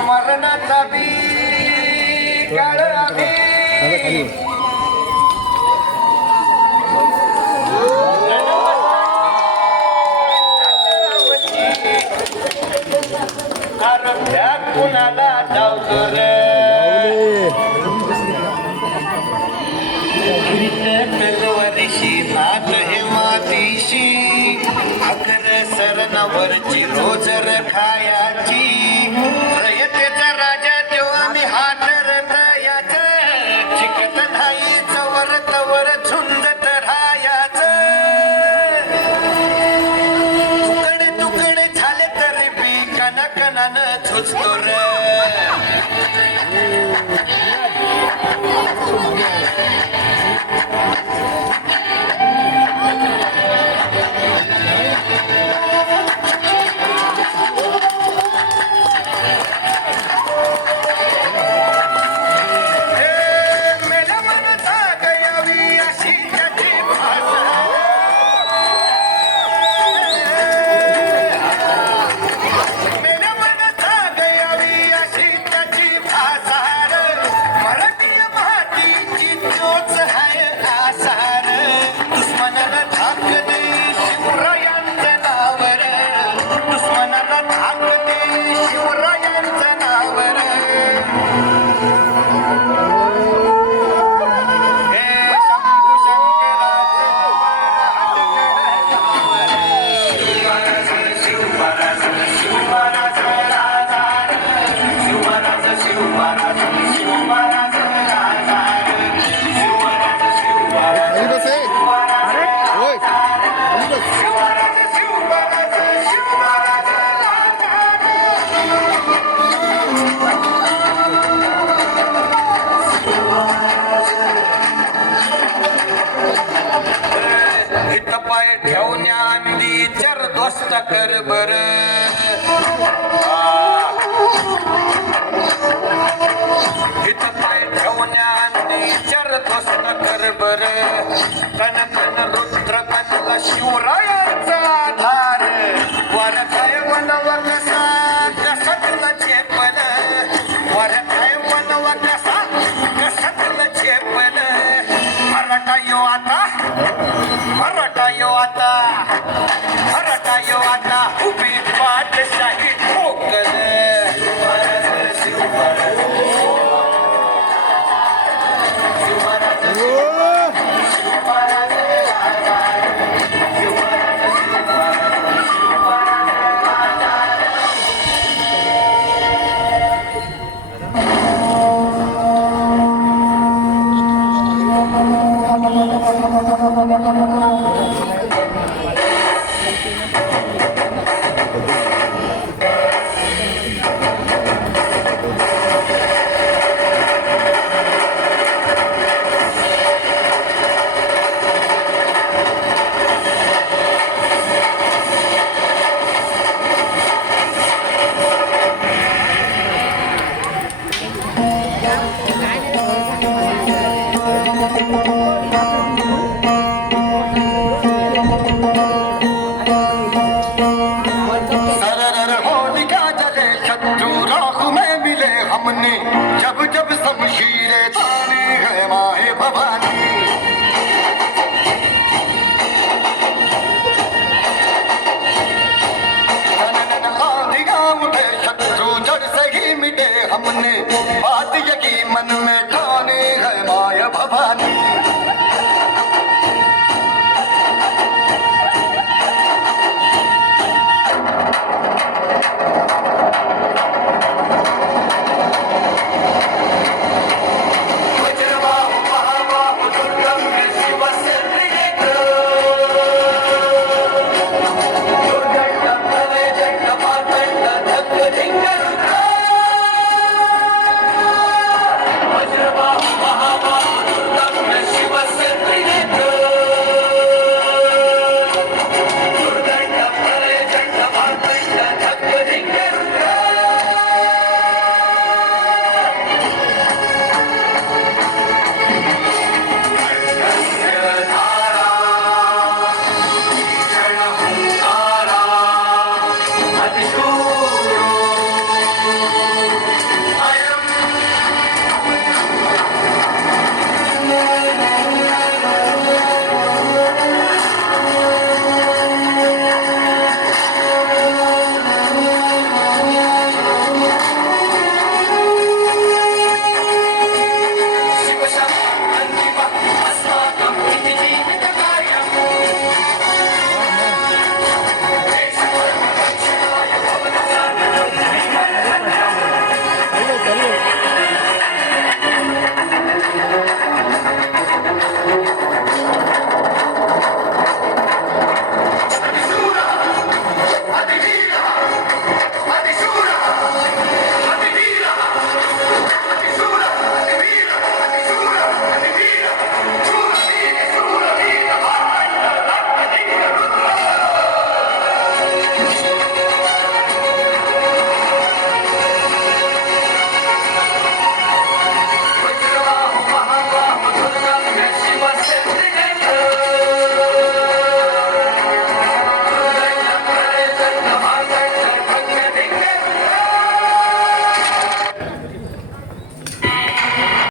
मरणाचा बी काळ आम्ही आरोग्या कुणाला धावतो रे वर्षी नाथ हे मातीशी अकर सरणावरची रोज खायाची रयतेचा राजा तेव्हा मी हात रथयाच चिकत नाही चवर तवर झुंजत राहायाच तुकडे तुकडे झाले तरी बी कणाकणानं झुजतो रे कर बर हित पाय ठेवण्याने चर दोस्त कर बर कन कन रुद्र बनला शिवरायांचा आधार वर काय बनव कसा कसा तुला चेपल वर काय बनव कसा कसा तुला चेपल मराठा यो आता मराठा यो आता मराठा यो आता उभी पाठशाही ठोकल Thank you.